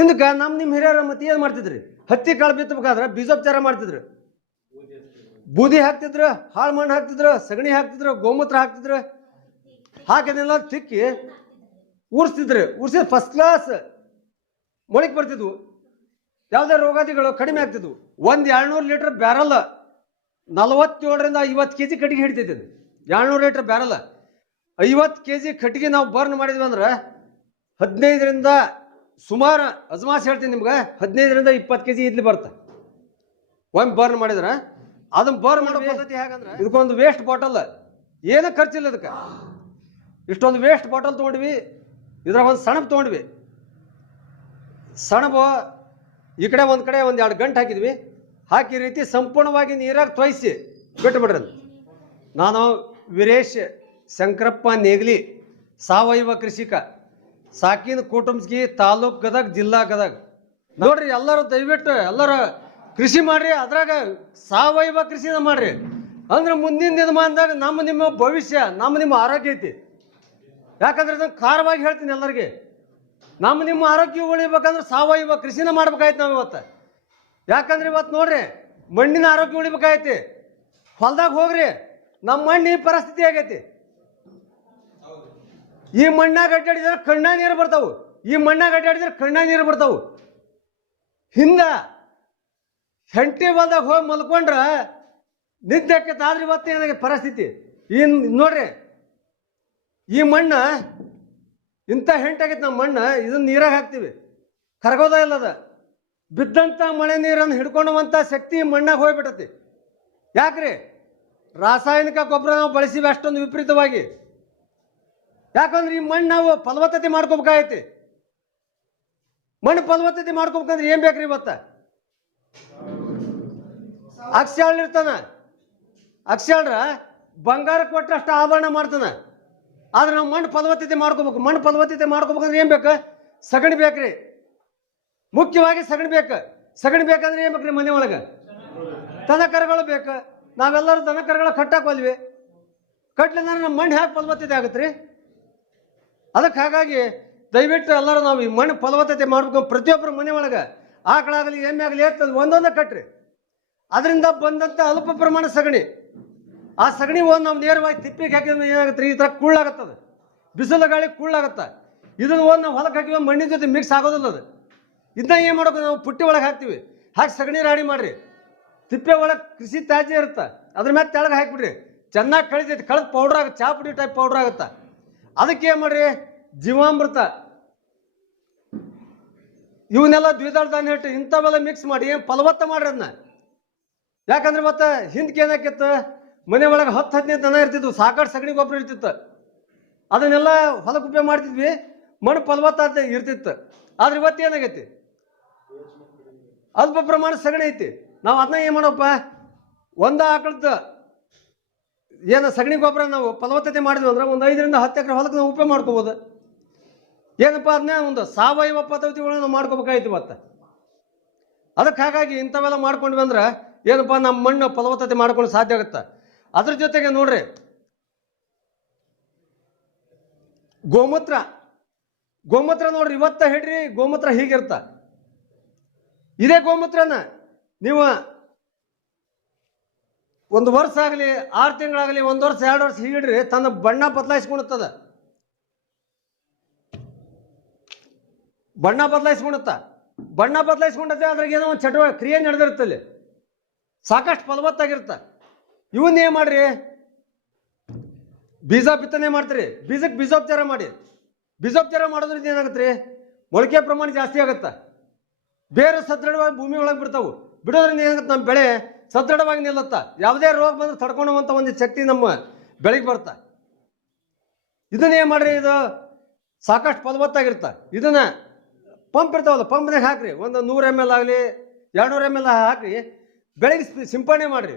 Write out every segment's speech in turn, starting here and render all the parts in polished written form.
ಹಿಂದಕ್ಕೆ ನಿಮ್ಮ ಹಿರಿಯರ ಮತ್ತೆ ಏನು ಮಾಡ್ತಿದ್ರಿ? ಹತ್ತಿ ಕಾಳು ಬಿತ್ತಬೇಕಾದ್ರೆ ಬೀಜೋಪಚಾರ ಮಾಡ್ತಿದ್ರು, ಬೂದಿ ಹಾಕ್ತಿದ್ರು, ಹಾಳು ಮಣ್ಣು ಹಾಕ್ತಿದ್ರು, ಸಗಣಿ ಹಾಕ್ತಿದ್ರು, ಗೋಮೂತ್ರ ಹಾಕ್ತಿದ್ರು, ಹಾಕಿದೆಲ್ಲ ತಿಕ್ಕಿ ಉರ್ಸ್ತಿದ್ರು. ಉರ್ಸಿದ್ ಫಸ್ಟ್ ಕ್ಲಾಸ್ ಮೊಳಕೆ ಬರ್ತಿದ್ವು. ಯಾವುದೇ ರೋಗಾದಿಗಳು ಕಡಿಮೆ ಆಗ್ತಿದ್ವು. 200 ಲೀಟರ್ ಬ್ಯಾರಲ್ 47ರಿಂದ 50 kg ಕಟ್ಟಿಗೆ ಹಿಡಿತೈತಿ. 200 ಲೀಟರ್ ಬ್ಯಾರಲ್ 50 kg ಕಟ್ಟಿಗೆ ನಾವು ಬರ್ನ್ ಮಾಡಿದ್ವಿ ಅಂದ್ರೆ 15ರಿಂದ ಸುಮಾರು ಅಜಮಾಸ್ ಹೇಳ್ತೀನಿ ನಿಮ್ಗೆ, 15ರಿಂದ 20 kg ಇಡ್ಲಿ ಬರುತ್ತೆ ಒಮ್ಮೆ ಬರ್ನ್ ಮಾಡಿದ್ರೆ. ಅದನ್ನ ಬರ್ನ್ ಮಾಡೋ ಪದ್ಧತಿ ಹೇಗಂದ್ರೆ, ಇದಕ್ಕೊಂದು ವೇಸ್ಟ್ ಬಾಟಲ್, ಏನೂ ಖರ್ಚಿಲ್ಲ ಇದಕ್ಕೆ. ಇಷ್ಟೊಂದು ವೇಸ್ಟ್ ಬಾಟಲ್ ತೊಗೊಂಡ್ವಿ, ಇದ್ರಾಗ ಒಂದು ಸಣಬ್ ತೊಗೊಂಡ್ವಿ. ಸಣಬು ಈ ಕಡೆ ಒಂದು ಕಡೆ 1-2 ಗಂಟೆ ಹಾಕಿದ್ವಿ. ಹಾಕಿ ರೀತಿ ಸಂಪೂರ್ಣವಾಗಿ ನೀರಾಗ ತೊಯ್ಸಿ ಬಿಟ್ಟುಬಿಡ್ರಿ. ನಾನು ವೀರೇಶ್ ಶಂಕರಪ್ಪ ನೇಗ್ಲಿ, ಸಾವಯವ ಕೃಷಿಕ, ಸಾಕಿನ ಕುಟುಂಬಸ್ಗಿ, ತಾಲೂಕ್ ಗದಗ, ಜಿಲ್ಲಾ ಗದಗ. ನೋಡ್ರಿ, ಎಲ್ಲರೂ ದಯವಿಟ್ಟು ಎಲ್ಲರೂ ಕೃಷಿ ಮಾಡ್ರಿ, ಅದ್ರಾಗ ಸಾವಯವ ಕೃಷಿನ ಮಾಡ್ರಿ. ಅಂದ್ರೆ ಮುಂದಿನ ದಿನಮಾನದಾಗ ನಿಮ್ಮ ಭವಿಷ್ಯ, ನಿಮ್ಮ ಆರೋಗ್ಯ ಐತಿ. ಯಾಕಂದ್ರೆ ಅದನ್ನು ಖಾರವಾಗಿ ಹೇಳ್ತೀನಿ ಎಲ್ಲರಿಗೆ, ನಿಮ್ಮ ಆರೋಗ್ಯ ಉಳಿಬೇಕಂದ್ರೆ ಸಾವಯವ ಕೃಷಿನ ಮಾಡ್ಬೇಕಾಯ್ತು ನಾವು ಇವತ್ತು. ಯಾಕಂದ್ರೆ ಇವತ್ತು ನೋಡ್ರಿ, ಮಣ್ಣಿನ ಆರೋಗ್ಯ ಉಳಿಬೇಕಾಯ್ತಿ. ಹೊಲ್ದಾಗ ಹೋಗ್ರಿ, ನಮ್ಮ ಮಣ್ಣು ಈ ಪರಿಸ್ಥಿತಿ ಆಗೈತಿ. ಈ ಮಣ್ಣಾಗ ಅಡ್ಡಾಡಿದ್ರೆ ಕಣ್ಣಾಗ ನೀರು ಬರ್ತಾವು, ಈ ಮಣ್ಣಾಗ ಅಡ್ಡಾಡಿದ್ರೆ ಕಣ್ಣಾಗ ನೀರು ಬರ್ತಾವು. ಹಿಂದ ಹೆಂಟಿ ಹೊಲ್ದಾಗ ಹೋಗಿ ಮಲ್ಕೊಂಡ್ರ ನಿದ್ದೆ ಆಕೈತೆ. ಆದ್ರೆ ಇವತ್ತು ಏನಾಗ ಪರಿಸ್ಥಿತಿ ನೋಡ್ರಿ, ಈ ಮಣ್ಣ ಇಂಥ ಹೆಂಟಾಗೈತೆ. ನಮ್ಮ ಮಣ್ಣು ಇದನ್ನ ನೀರಾಗ ಹಾಕ್ತೀವಿ, ಕರಗೋದ ಇಲ್ಲದ. ಬಿದ್ದಂಥ ಮಳೆ ನೀರನ್ನು ಹಿಡ್ಕೊಳ್ಳುವಂಥ ಶಕ್ತಿ ಮಣ್ಣಾಗ ಹೋಗ್ಬಿಟ್ಟತಿ. ಯಾಕ್ರಿ? ರಾಸಾಯನಿಕ ಗೊಬ್ಬರ ನಾವು ಬಳಸಿವಿ ಅಷ್ಟೊಂದು ವಿಪರೀತವಾಗಿ. ಯಾಕಂದ್ರೆ ಈ ಮಣ್ಣು ನಾವು ಫಲವತ್ತತೆ ಮಾಡ್ಕೋಬೇಕಾಗೈತಿ. ಮಣ್ಣು ಫಲವತ್ತತೆ ಮಾಡ್ಕೋಬೇಕಂದ್ರೆ ಏನ್ ಬೇಕ್ರಿ? ಇವತ್ತ ಅಕ್ಷಾಳ ಇರ್ತಾನ, ಅಕ್ಷಾಳ್ರ ಬಂಗಾರ ಕೊಟ್ಟಷ್ಟು ಆಭರಣ ಮಾಡ್ತಾನ. ಆದ್ರೆ ನಾವು ಮಣ್ಣು ಫಲವತ್ತತೆ ಮಾಡ್ಕೋಬೇಕು. ಮಣ್ಣು ಫಲವತ್ತತೆ ಮಾಡ್ಕೋಬೇಕಂದ್ರೆ ಏನ್ ಬೇಕು? ಸಗಣಿ ಬೇಕ್ರಿ. ಮುಖ್ಯವಾಗಿ ಸಗಣಿ ಬೇಕು. ಸಗಣಿ ಬೇಕಂದ್ರೆ ಏನ್ ಬೇಕ್ರಿ? ಮನೆ ಒಳಗೆ ದನ ಕರುಗಳು ಬೇಕು. ನಾವೆಲ್ಲರೂ ದನ ಕರುಗಳು ಕಟ್ಟಾಕೊಲ್ವಿ. ಕಟ್ಲಿಂದ್ರೆ ನಮ್ಮ ಮಣ್ಣು ಹ್ಯಾಕೆ ಫಲವತ್ತತೆ ಆಗತ್ರಿ? ಅದಕ್ಕೆ ಹಾಗಾಗಿ ದಯವಿಟ್ಟು ಎಲ್ಲರೂ ನಾವು ಈ ಮಣ್ಣು ಫಲವತ್ತತೆ ಮಾಡ್ಬೇಕು. ಪ್ರತಿಯೊಬ್ಬರು ಮನೆ ಒಳಗೆ ಆಕಳಾಗಲಿ ಎಮ್ಮೆ ಆಗಲಿ ಎತ್ತದ ಒಂದೊಂದೇ ಕಟ್ರಿ. ಅದರಿಂದ ಬಂದಂಥ ಅಲ್ಪ ಪ್ರಮಾಣ ಸಗಣಿ, ಆ ಸಗಣಿ ಒಂದು ನಾವು ನೇರವಾಗಿ ತಿಪ್ಪಿಗೆ ಹಾಕಿದ್ರೆ ಏನಾಗುತ್ತೆ? ಈ ಥರ ಕುಳ್ಳಾಗತ್ತದ, ಬಿಸಿಲು ಗಾಳಿ ಕುಳ್ಳಾಗತ್ತ. ಇದನ್ನು ಒಂದು ನಾವು ಹೊಲಕ್ಕೆ ಹಾಕಿವ ಮಣ್ಣಿನ ಜೊತೆ ಮಿಕ್ಸ್ ಆಗೋದಿಲ್ಲ. ಅದು ಇದನ್ನ ಏನು ಮಾಡೋದು? ನಾವು ಪುಟ್ಟಿ ಒಳಗೆ ಹಾಕ್ತೀವಿ. ಹಾಕಿ ಸಗಣಿ ರಾಡಿ ಮಾಡ್ರಿ. ತಿಪ್ಪೆ ಒಳಗೆ ಕೃಷಿ ತ್ಯಾಜ್ಯ ಇರುತ್ತೆ, ಅದ್ರ ಮೇಲೆ ತೆಳಗೆ ಹಾಕಿಬಿಡ್ರಿ. ಚೆನ್ನಾಗಿ ಕಳಿತೈತಿ. ಕಳೆದ ಪೌಡ್ರ್ ಆಗುತ್ತೆ, ಚಾ ಪುಡಿ ಟೈಪ್ ಪೌಡ್ರ್ ಆಗುತ್ತೆ. ಅದಕ್ಕೆ ಏನು ಮಾಡ್ರಿ? ಜೀವಾಮೃತ ಇವನ್ನೆಲ್ಲ ದ್ವಿದಳ ಧಾನ್ಯ ಹಿಟ್ಟು ಇಂಥವೆಲ್ಲ ಮಿಕ್ಸ್ ಮಾಡಿ ಏನು ಫಲವತ್ತ ಮಾಡ್ರಿ ಅದನ್ನ. ಯಾಕಂದ್ರೆ ಮತ್ತೆ ಹಿಂದಕ್ಕೆ ಏನಾಕಿತ್ತು? ಮನೆ ಒಳಗೆ 10-15 ದನ ಇರ್ತಿದ್ವು, ಸಾಕಷ್ಟು ಸಗಣಿ ಗೊಬ್ಬರ ಇರ್ತಿತ್ತು. ಅದನ್ನೆಲ್ಲ ಹೊಲಕ್ಕೆ ಉಪಯೋಗ ಮಾಡ್ತಿದ್ವಿ, ಮಣ್ಣು ಫಲವತ್ತ ಇರ್ತಿತ್ತು. ಆದ್ರೆ ಇವತ್ತು ಏನಾಗೈತಿ? ಅಲ್ಪ ಪ್ರಮಾಣ ಸಗಣಿ ಐತಿ. ನಾವು ಅದನ್ನ ಏನು ಮಾಡೋಪ್ಪ? ಒಂದು ಆಕಳದ ಏನು ಸಗಣಿ ಗೊಬ್ಬರ ನಾವು ಫಲವತ್ತತೆ ಮಾಡಿದ್ವಿ ಅಂದ್ರೆ ಒಂದು 5ರಿಂದ 10 ಎಕರೆ ಹೊಲಕ್ಕೆ ನಾವು ಉಪಯೋಗ ಮಾಡ್ಕೋಬೋದು. ಏನಪ್ಪ? ಅದನ್ನ ಒಂದು ಸಾವಯವ ಪದ್ಧತಿಗಳನ್ನ ನಾವು ಮಾಡ್ಕೋಬೇಕಾಯ್ತು ಇವತ್ತು. ಅದಕ್ಕೆ ಹಾಗಾಗಿ ಇಂಥವೆಲ್ಲ ಮಾಡ್ಕೊಂಡ್ವಿ ಅಂದ್ರೆ ಏನಪ್ಪ? ನಮ್ಮ ಮಣ್ಣು ಫಲವತ್ತತೆ ಮಾಡ್ಕೊಂಡು ಸಾಧ್ಯ ಆಗುತ್ತೆ. ಅದ್ರ ಜೊತೆಗೆ ನೋಡ್ರಿ, ಗೋಮೂತ್ರ ನೋಡ್ರಿ, ಇವತ್ತ ಹಿಡ್ರಿ ಗೋಮೂತ್ರ ಹೀಗಿರ್ತ. ಇದೇ ಗೋಮೂತ್ರನ ನೀವು 1 ವರ್ಷ ಆಗಲಿ, 6 ತಿಂಗಳಾಗಲಿ, 1 ವರ್ಷ 2 ವರ್ಷ ಹೀಗಿಡ್ರಿ, ತನ್ನ ಬಣ್ಣ ಬದಲಾಯಿಸ್ಕೊಳುತ್ತದ. ಬಣ್ಣ ಬದಲಾಯಿಸ್ಕೊಂಡತ್ತೆ. ಅದ್ರಾಗ ಏನೋ ಒಂದು ಕ್ರಿಯೆ ನಡೆದಿರ್ತಲ್ಲಿ, ಸಾಕಷ್ಟು ಫಲವತ್ತಾಗಿರುತ್ತೆ. ಇವನ್ನ ಏನು ಮಾಡ್ರಿ? ಬೀಜ ಬಿತ್ತನೆ ಮಾಡ್ತೀರಿ, ಬೀಜಕ್ಕೆ ಬೀಜೋಪಚಾರ ಮಾಡಿ. ಬೀಜೋಪಚಾರ ಮಾಡೋದ್ರಿಂದ ಏನಾಗುತ್ತೆ? ಮೊಳಕೆ ಪ್ರಮಾಣ ಜಾಸ್ತಿ ಆಗುತ್ತೆ. ಬೇರೆ ಸದೃಢವಾಗಿ ಭೂಮಿ ಒಳಗೆ ಬಿಡ್ತಾವು. ಬಿಡೋದ್ರಿಂದ ಏನಾಗುತ್ತೆ? ನಮ್ಮ ಬೆಳೆ ಸದೃಢವಾಗಿ ನಿಲ್ಲುತ್ತ. ಯಾವುದೇ ರೋಗ ಬಂದ್ರೆ ತಡ್ಕೊಳ್ಳುವಂಥ ಒಂದು ಶಕ್ತಿ ನಮ್ಮ ಬೆಳೆಗೆ ಬರುತ್ತೆ. ಇದನ್ನ ಏನು ಮಾಡ್ರಿ? ಇದು ಸಾಕಷ್ಟು ಫಲವತ್ತಾಗಿರುತ್ತೆ. ಇದನ್ನ ಪಂಪ್ ಇರ್ತಾವಲ್ಲ, ಪಂಪ್ನಾಗ ಹಾಕ್ರಿ. ಒಂದು 100 ml ಆಗಲಿ 200 ml ಹಾಕಿ ಬೆಳೆಗೆ ಸಿಂಪಡಣೆ ಮಾಡ್ರಿ.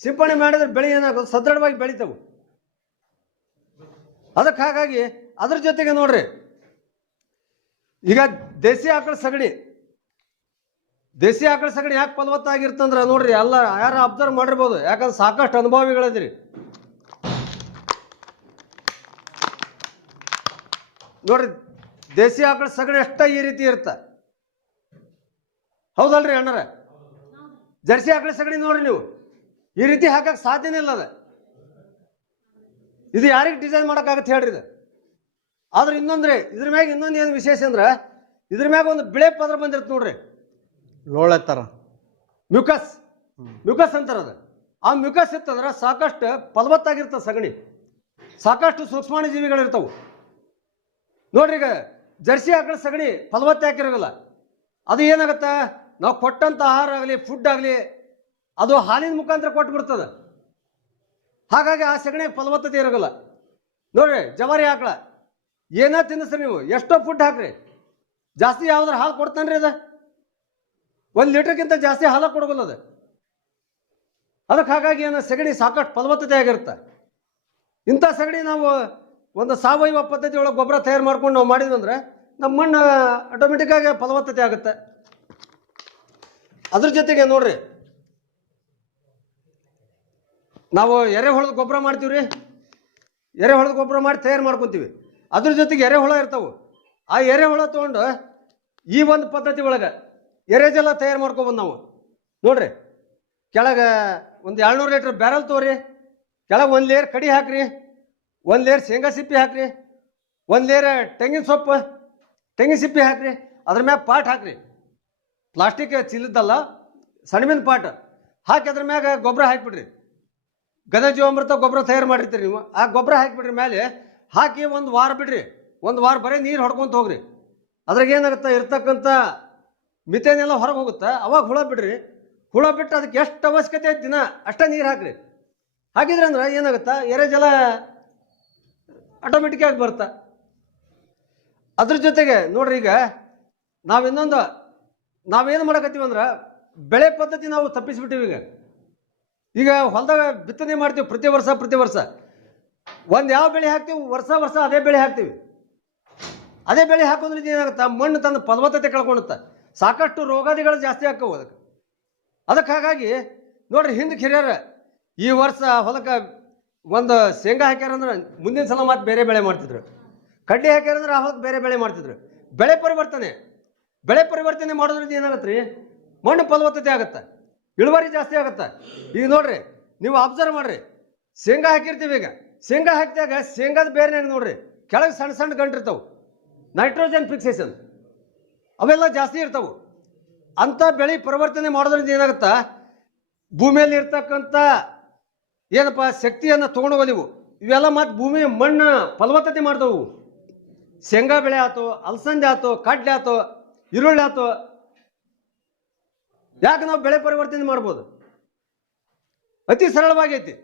ಸಿಂಪಡಣೆ ಮಾಡಿದ್ರೆ ಬೆಳೆ ಏನಾಗೋದು? ಸದೃಢವಾಗಿ ಬೆಳಿತಾವು. ಅದಕ್ಕೆ ಹಾಗಾಗಿ ಅದ್ರ ಜೊತೆಗೆ ನೋಡ್ರಿ, ಈಗ ದೇಸಿ ಆಕಳ ಸಗಣಿ ಯಾಕೆ ಫಲವತ್ತಾಗಿರ್ತಂದ್ರೆ ನೋಡ್ರಿ, ಎಲ್ಲ ಯಾರು ಅಬ್ಸರ್ವ್ ಮಾಡಿರ್ಬೋದು. ಯಾಕಂದ್ರೆ ಸಾಕಷ್ಟು ಅನುಭವಿಗಳಿದ್ರಿ. ನೋಡ್ರಿ, ದೇಸಿ ಆಕಳ ಸಗಣಿ ಅಷ್ಟ ಈ ರೀತಿ ಇರುತ್ತೆ. ಹೌದಲ್ರಿ ಅಣ್ಣರ? ಜರ್ಸಿ ಆಕಳ ಸಗಣಿ ನೋಡ್ರಿ ನೀವು, ಈ ರೀತಿ ಹಾಕಕ್ಕೆ ಸಾಧ್ಯನೇ ಇಲ್ಲ. ಇದು ಯಾರಿಗೆ ಡಿಸೈನ್ ಮಾಡೋಕ್ಕಾಗತ್ತೆ ಹೇಳ್ರಿ ಇದು? ಆದ್ರೆ ಇನ್ನೊಂದ್ರಿ, ಇದ್ರ ಮ್ಯಾಗ ಇನ್ನೊಂದು ಏನು ವಿಶೇಷ ಅಂದ್ರೆ, ಇದ್ರ ಮ್ಯಾಗ ಒಂದು ಬಿಳೆ ಪದ್ರ ಬಂದಿರುತ್ತೆ ನೋಡ್ರಿ, ಲೋಳೆ ಥರ ಮ್ಯೂಕಸ್. ಮ್ಯೂಕಸ್ ಅಂತಾರ ಅದು. ಆ ಮ್ಯೂಕಸ್ ಇತ್ತಂದ್ರೆ ಸಾಕಷ್ಟು ಫಲವತ್ತಾಗಿರ್ತದೆ ಸಗಣಿ, ಸಾಕಷ್ಟು ಸೂಕ್ಷ್ಮಾಣು ಜೀವಿಗಳಿರ್ತಾವೆ ನೋಡ್ರಿ. ಈಗ ಜರ್ಸಿ ಆಕಳ ಸಗಣಿ ಫಲವತ್ತೆ ಹಾಕಿರೋಲ್ಲ, ಅದು ಏನಾಗತ್ತೆ, ನಾವು ಕೊಟ್ಟಂತ ಆಹಾರ ಆಗಲಿ ಫುಡ್ ಆಗಲಿ ಅದು ಹಾಲಿನ ಮುಖಾಂತರ ಕೊಟ್ಟು ಬಿಡ್ತದೆ. ಹಾಗಾಗಿ ಆ ಸಗಣಿ ಫಲವತ್ತತೆ ಇರೋಲ್ಲ ನೋಡ್ರಿ. ಜವಾರಿ ಆಕಳ ಏನ ತಿನ್ನಿಸ್ರಿ ನೀವು, ಎಷ್ಟೋ ಫುಡ್ ಹಾಕ್ರಿ, ಜಾಸ್ತಿ ಯಾವ್ದಾರ ಹಾಲು ಕೊಡ್ತಾನ್ರಿ ಅದ? 1 ಲೀಟರ್ಗಿಂತ ಜಾಸ್ತಿ ಹಾಲ ಕೊಡೋಲ್ಲ ಅದು. ಅದಕ್ಕೆ ಹಾಗಾಗಿ ಏನೋ ಸಗಣಿ ಸಾಕಷ್ಟು ಫಲವತ್ತತೆ ಆಗಿರುತ್ತೆ. ಇಂಥ ಸಗಣಿ ನಾವು ಒಂದು ಸಾವಯವ ಪದ್ಧತಿ ಒಳಗೆ ಗೊಬ್ಬರ ತಯಾರು ಮಾಡ್ಕೊಂಡು ನಾವು ಮಾಡಿದ್ವಿ ಅಂದ್ರೆ ನಮ್ಮ ಮಣ್ಣು ಆಟೋಮೆಟಿಕ್ ಆಗಿ ಫಲವತ್ತತೆ ಆಗುತ್ತೆ. ಅದ್ರ ಜೊತೆಗೆ ನೋಡ್ರಿ, ನಾವು ಎರೆಹುಳದ ಗೊಬ್ಬರ ಮಾಡ್ತೀವ್ರಿ, ಎರೆಹುಳದ ಗೊಬ್ಬರ ಮಾಡಿ ತಯಾರು ಮಾಡ್ಕೊತೀವಿ. ಅದ್ರ ಜೊತೆಗೆ ಎರೆಹುಳ ಇರ್ತಾವೆ. ಆ ಎರೆಹುಳ ತೊಗೊಂಡು ಈ ಒಂದು ಪದ್ಧತಿ ಒಳಗೆ ಎರೆಜಲ ತಯಾರು ಮಾಡ್ಕೊಬಂದು ನಾವು ನೋಡ್ರಿ. ಕೆಳಗೆ ಒಂದು 200 ಲೀಟ್ರ್ ಬ್ಯಾರಲ್ ತೋರಿ, ಕೆಳಗೆ 1 ಲೇಯರ್ ಕಡಿ ಹಾಕ್ರಿ, 1 ಲೇಯರ್ ಶೇಂಗಾ ಸಿಪ್ಪಿ ಹಾಕ್ರಿ, 1 ಲೇಯರ್ ತೆಂಗಿನ ಸೊಪ್ಪು ತೆಂಗಿನ ಸಿಪ್ಪಿ ಹಾಕ್ರಿ, ಅದ್ರ ಮ್ಯಾಗ ಪಾಟ್ ಹಾಕ್ರಿ, ಪ್ಲಾಸ್ಟಿಕ್ ಚೀಲದ್ದಲ್ಲ ಸಣ್ಣಮಿನ ಪಾಟ್ ಹಾಕಿ ಅದ್ರ ಮ್ಯಾಗ ಗೊಬ್ಬರ ಹಾಕಿಬಿಡ್ರಿ. ಗದ ಜೀವಾಮೃತ ಗೊಬ್ಬರ ತಯಾರು ಮಾಡಿರ್ತೀರಿ ನೀವು, ಆ ಗೊಬ್ಬರ ಹಾಕಿಬಿಡ್ರಿ. ಮೇಲೆ ಹಾಕಿ 1 ವಾರ ಬಿಡ್ರಿ, 1 ವಾರ ಬರೀ ನೀರು ಹೊಡ್ಕೊಂತ ಹೋಗ್ರಿ. ಅದ್ರಾಗ ಏನಾಗುತ್ತೆ, ಇರ್ತಕ್ಕಂಥ ಮಿಥೇನ್ ಎಲ್ಲ ಹೊರಗೆ ಹೋಗುತ್ತೆ. ಅವಾಗ ಹುಳ ಬಿಡ್ರಿ, ಹುಳ ಬಿಟ್ಟು ಅದಕ್ಕೆ ಎಷ್ಟು ಅವಶ್ಯಕತೆ ಐತೆ ದಿನ ಅಷ್ಟೇ ನೀರು ಹಾಕ್ರಿ. ಹಾಕಿದ್ರೆ ಅಂದ್ರೆ ಏನಾಗುತ್ತೆ, ಎರೆಜಲ ಆಟೋಮೆಟಿಕ್ ಆಗಿ ಬರುತ್ತೆ. ಅದ್ರ ಜೊತೆಗೆ ನೋಡ್ರಿ, ಈಗ ನಾವೇನು ಮಾಡಕತ್ತೀವಿ ಅಂದ್ರೆ ಬೆಳೆ ಪದ್ಧತಿ ನಾವು ತಪ್ಪಿಸ್ಬಿಟ್ಟಿವಿ. ಈಗ ಹೊಲದಾಗ ಬಿತ್ತನೆ ಮಾಡ್ತೀವಿ ಪ್ರತಿ ವರ್ಷ ಒಂದು ಯಾವ ಬೆಳೆ ಹಾಕ್ತೀವಿ, ವರ್ಷ ಅದೇ ಬೆಳೆ ಹಾಕ್ತೀವಿ. ಅದೇ ಬೆಳೆ ಹಾಕೋದ್ರಿಂದ ಏನಾಗುತ್ತೆ, ಮಣ್ಣು ತನ್ನ ಫಲವತ್ತತೆ ಕಳ್ಕೊಳುತ್ತೆ, ಸಾಕಷ್ಟು ರೋಗಾದಿಗಳು ಜಾಸ್ತಿ ಹಾಕವು ಅದಕ್ಕೆ ಹಾಗಾಗಿ ನೋಡ್ರಿ, ಹಿಂದಕ್ಕೆ ಹಿರಿಯರ ಈ ವರ್ಷ ಹೊಲಕ್ಕೆ ಒಂದು ಶೇಂಗಾ ಹಾಕ್ಯಾರಂದ್ರೆ ಮುಂದಿನ ಸಲ ಮತ್ತೆ ಬೇರೆ ಬೆಳೆ ಮಾಡ್ತಿದ್ರು, ಕಡ್ಲೆ ಹಾಕ್ಯಾರಂದ್ರೆ ಆ ಹೊಲಕ್ಕೆ ಬೇರೆ ಬೆಳೆ ಮಾಡ್ತಿದ್ರು. ಬೆಳೆ ಪರಿವರ್ತನೆ ಮಾಡೋದ್ರಿಂದ ಏನಾಗತ್ತೆ ರೀ, ಮಣ್ಣು ಫಲವತ್ತತೆ ಆಗುತ್ತೆ, ಇಳುವರಿ ಜಾಸ್ತಿ ಆಗುತ್ತೆ. ಈಗ ನೋಡ್ರಿ, ನೀವು ಅಬ್ಸರ್ವ್ ಮಾಡ್ರಿ, ಶೇಂಗಾ ಹಾಕಿರ್ತೀವಿ. ಈಗ ಶೇಂಗಾ ಹಾಕಿದಾಗ ಶೇಂಗಾದ ಬೇರೆನಾಗ ನೋಡ್ರಿ, ಕೆಳಗೆ ಸಣ್ಣ ಸಣ್ಣ ಗಂಟಿರ್ತಾವೆ, ನೈಟ್ರೋಜನ್ ಫಿಕ್ಸೇಷನ್ ಅವೆಲ್ಲ ಜಾಸ್ತಿ ಇರ್ತಾವೆ. ಅಂಥ ಬೆಳೆ ಪರಿವರ್ತನೆ ಮಾಡೋದ್ರಿಂದ ಏನಾಗುತ್ತಾ, ಭೂಮಿಯಲ್ಲಿ ಇರ್ತಕ್ಕಂಥ ಏನಪ್ಪ ಶಕ್ತಿಯನ್ನು ತೊಗೊಂಡು ಹೋದಿವು, ಇವೆಲ್ಲ ಮತ್ತು ಭೂಮಿ ಮಣ್ಣು ಫಲವತ್ತತೆ ಮಾಡ್ತಾವು. ಶೇಂಗಾ ಬೆಳೆ ಆಯ್ತು, ಅಲಸಂದೆ ಆಯ್ತು, ಕಡ್ಲೆ ಆಯ್ತು, ಈರುಳ್ಳಿ ಆಯ್ತು. ಯಾಕೆ ನಾವು ಬೆಳೆ ಪರಿವರ್ತನೆ ಮಾಡ್ಬೋದು, ಅತಿ ಸರಳವಾಗೈತಿ.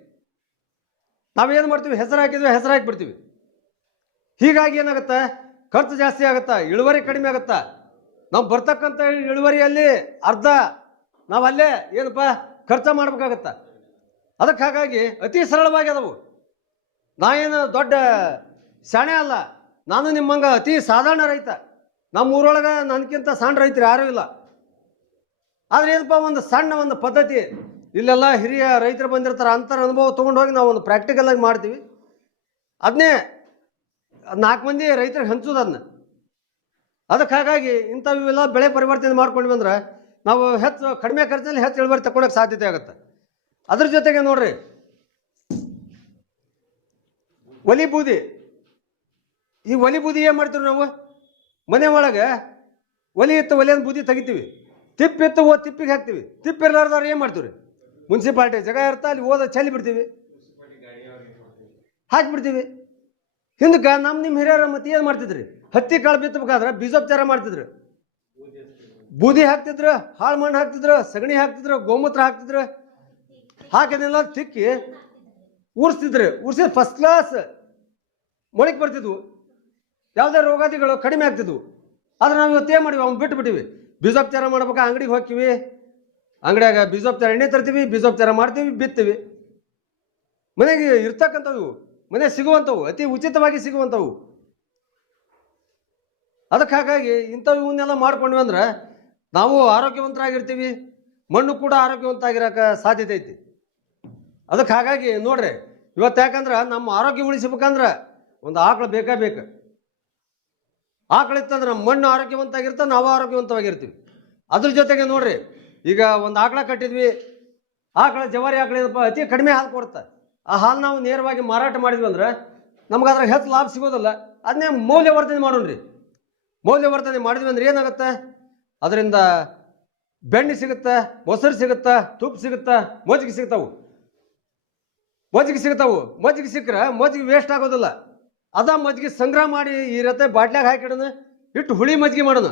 ನಾವೇನು ಮಾಡ್ತೀವಿ, ಹೆಸರು ಹಾಕಿದ್ವಿ, ಹೆಸರು ಹಾಕಿಬಿಡ್ತೀವಿ. ಹೀಗಾಗಿ ಏನಾಗುತ್ತೆ, ಖರ್ಚು ಜಾಸ್ತಿ ಆಗುತ್ತಾ, ಇಳುವರಿ ಕಡಿಮೆ ಆಗುತ್ತಾ. ನಾವು ಬರ್ತಕ್ಕಂಥ ಇಳುವರಿಯಲ್ಲಿ ಅರ್ಧ ನಾವು ಅಲ್ಲೇ ಏನಪ್ಪ ಖರ್ಚು ಮಾಡ್ಬೇಕಾಗತ್ತ. ಅದಕ್ಕೆ ಹಾಗಾಗಿ ಅತಿ ಸರಳವಾಗಿ ಅದವು. ನಾನೇನು ದೊಡ್ಡ ಶಾಣೆ ಅಲ್ಲ, ನಾನು ನಿಮ್ಮಂಗೆ ಅತಿ ಸಾಧಾರಣ ರೈತ. ನಮ್ಮ ಊರೊಳಗೆ ನನಗಿಂತ ಸಣ್ಣ ರೈತರು ಯಾರೂ ಇಲ್ಲ. ಆದರೆ ಏನಪ್ಪ, ಒಂದು ಪದ್ಧತಿ, ಇಲ್ಲೆಲ್ಲ ಹಿರಿಯ ರೈತರು ಬಂದಿರ್ತಾರೆ, ಅಂತರ ಅನುಭವ ತೊಗೊಂಡೋಗಿ ನಾವು ಒಂದು ಪ್ರಾಕ್ಟಿಕಲ್ ಆಗಿ ಮಾಡ್ತೀವಿ. ಅದನ್ನೇ 4 ಮಂದಿ ರೈತರಿಗೆ ಹಂಚೋದು ಅದನ್ನ. ಅದಕ್ಕೆ ಹಾಗಾಗಿ ಇಂಥವೆಲ್ಲ ಬೆಳೆ ಪರಿವರ್ತನೆ ಮಾಡ್ಕೊಂಡ್ವಿ ಅಂದ್ರೆ ನಾವು ಕಡಿಮೆ ಖರ್ಚಿನಲ್ಲಿ ಹೆಚ್ಚು ಇಳುವರಿ ತಗೊಳಕ್ಕೆ ಸಾಧ್ಯತೆ ಆಗುತ್ತೆ. ಅದ್ರ ಜೊತೆಗೆ ನೋಡ್ರಿ, ಒಲಿ ಬೂದಿ. ಈ ಒಲಿ ಬೂದಿ ಏನು ಮಾಡ್ತೀವಿ ನಾವು, ಮನೆ ಒಳಗೆ ಒಲಿ ಇತ್ತು, ಒಲಿಯನ್ನು ಬೂದಿ ತೆಗಿತೀವಿ. ತಿಪ್ಪಿತ್ತು, ತಿಪ್ಪಿಗೆ ಹಾಕ್ತೀವಿ. ತಿಪ್ಪಿರ್ಲಾರ್ದವ್ರು ಏನು ಮಾಡ್ತೀವಿ, ಮುನ್ಸಿಪಾಲ್ಟಿ ಜಾಗ ಇರ್ತಾ ಅಲ್ಲಿ ಚೆಲ್ಲಿ ಬಿಡ್ತೀವಿ, ಹಾಕಿಬಿಡ್ತೀವಿ. ಹಿಂದಕ್ಕೆ ನಿಮ್ಮ ಹಿರಿಯರ ಮತ್ತೆ ಏನು ಮಾಡ್ತಿದ್ರಿ, ಹತ್ತಿ ಕಾಳು ಬಿತ್ತಬೇಕಾದ್ರೆ ಬೀಜೋಪಚಾರ ಮಾಡ್ತಿದ್ರು, ಬೂದಿ ಹಾಕ್ತಿದ್ರು, ಹಾಳು ಮಣ್ಣು ಹಾಕ್ತಿದ್ರು, ಸಗಣಿ ಹಾಕ್ತಿದ್ರು, ಗೋಮೂತ್ರ ಹಾಕ್ತಿದ್ರು. ಹಾಕಿದೆಲ್ಲ ತಿಕ್ಕಿ ಉರ್ಸ್ತಿದ್ರು. ಉರ್ಸಿದ ಫಸ್ಟ್ ಕ್ಲಾಸ್ ಮೊಳಕೆ ಬರ್ತಿದ್ವು, ಯಾವುದೇ ರೋಗಾದಿಗಳು ಕಡಿಮೆ ಆಗ್ತಿದ್ವು. ಆದ್ರೆ ನಾವು ಇವತ್ತು ಏನು ಮಾಡಿವಿ, ಅವ್ನು ಬಿಟ್ಟುಬಿಟ್ಟಿವಿ. ಬೀಜೋಪಚಾರ ಮಾಡ್ಬೇಕು, ಅಂಗಡಿಗೆ ಹೋಗ್ತೀವಿ, ಅಂಗಡಿಯಾಗ ಬೀಜೋಪಚಾರ ಎಣ್ಣೆ ತರ್ತೀವಿ, ಬೀಜೋಪಚಾರ ಮಾಡ್ತೀವಿ, ಬಿತ್ತೀವಿ. ಮನೆಗೆ ಇರ್ತಕ್ಕಂಥವು, ಮನೆ ಸಿಗುವಂಥವು, ಅತಿ ಉಚಿತವಾಗಿ ಸಿಗುವಂಥವು. ಅದಕ್ಕೆ ಹಾಗಾಗಿ ಇಂಥವನ್ನೆಲ್ಲ ಮಾಡ್ಕೊಂಡ್ವಿ ಅಂದ್ರೆ ನಾವು ಆರೋಗ್ಯವಂತರಾಗಿರ್ತೀವಿ, ಮಣ್ಣು ಕೂಡ ಆರೋಗ್ಯವಂತಾಗಿರೋಕೆ ಸಾಧ್ಯತೆ ಐತಿ. ಅದಕ್ಕೆ ಹಾಗಾಗಿ ನೋಡ್ರಿ, ಇವತ್ತು ಯಾಕಂದ್ರೆ ನಮ್ಮ ಆರೋಗ್ಯ ಉಳಿಸ್ಬೇಕಂದ್ರೆ ಒಂದು ಆಕಳು ಬೇಕೇ ಬೇಕು. ಆಕಳಿತ್ತಂದ್ರೆ ಮಣ್ಣು ಆರೋಗ್ಯವಂತಾಗಿರ್ತ, ನಾವು ಆರೋಗ್ಯವಂತವಾಗಿರ್ತೀವಿ. ಅದ್ರ ಜೊತೆಗೆ ನೋಡ್ರಿ, ಈಗ ಒಂದು ಆಕಳ ಕಟ್ಟಿದ್ವಿ, ಆಕಳ ಜವಾರಿ ಆಕಳ ಏನಪ್ಪ ಅತಿ ಕಡಿಮೆ ಹಾಲು ಕೊಡುತ್ತೆ. ಆ ಹಾಲು ನಾವು ನೇರವಾಗಿ ಮಾರಾಟ ಮಾಡಿದ್ವಿ ಅಂದ್ರೆ ನಮ್ಗೆ ಅದ್ರ ಹೆಚ್ಚು ಲಾಭ ಸಿಗೋದಿಲ್ಲ. ಅದನ್ನೇ ಮೌಲ್ಯವರ್ಧನೆ ಮಾಡೋಣ್ರಿ. ಮೌಲ್ಯವರ್ಧನೆ ಮಾಡಿದ್ವಿ ಅಂದ್ರೆ ಏನಾಗುತ್ತೆ, ಅದರಿಂದ ಬೆಣ್ಣೆ ಸಿಗುತ್ತೆ, ಮೊಸರು ಸಿಗುತ್ತೆ, ತುಪ್ಪ ಸಿಗುತ್ತೆ, ಮಜ್ಜಿಗೆ ಸಿಗ್ತಾವು. ಮಜ್ಜಿಗೆ ಸಿಕ್ಕರೆ ಮಜ್ಜಿಗೆ ವೇಸ್ಟ್ ಆಗೋದಿಲ್ಲ. ಅದ ಮಜ್ಜಿಗೆ ಸಂಗ್ರಹ ಮಾಡಿ ಇರತ್ತೆ ಬಾಟ್ಲಾಗ ಹಾಕಿಡೋಣ, ಇಟ್ಟು ಹುಳಿ ಮಜ್ಜಿಗೆ ಮಾಡೋಣ.